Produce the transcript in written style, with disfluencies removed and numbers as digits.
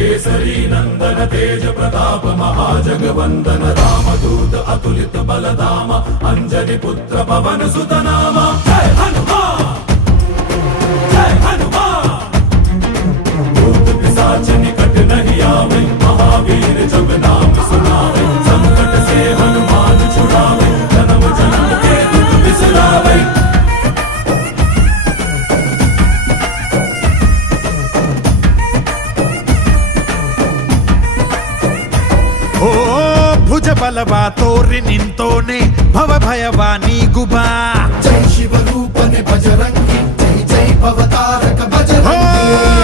केसरी नंदन तेज प्रताप महाजगवंदन रामदूत अतुलित बलधामा अंजनी पुत्र पवन सुत नामा जय हनुमान जय हनुमान। भूत पिशाच निकट नहीं आवे महावीर जब नाम सुनावे संकट से हनुमान छुड़ावे जन्म जन्म के दुख बिसरावे। ಓ ಭುಜ ಬಲವ ತೋರಿ ನಿಂತೋನೆ ಭವ ಭಯವ ನೀಗುಬಾ ಜೈ ಶಿವರೂಪನೆ ಬಜರಂಗಿ ಜೈ ಜೈ ಭವತಾರಕ ಬಜರಂಗಿ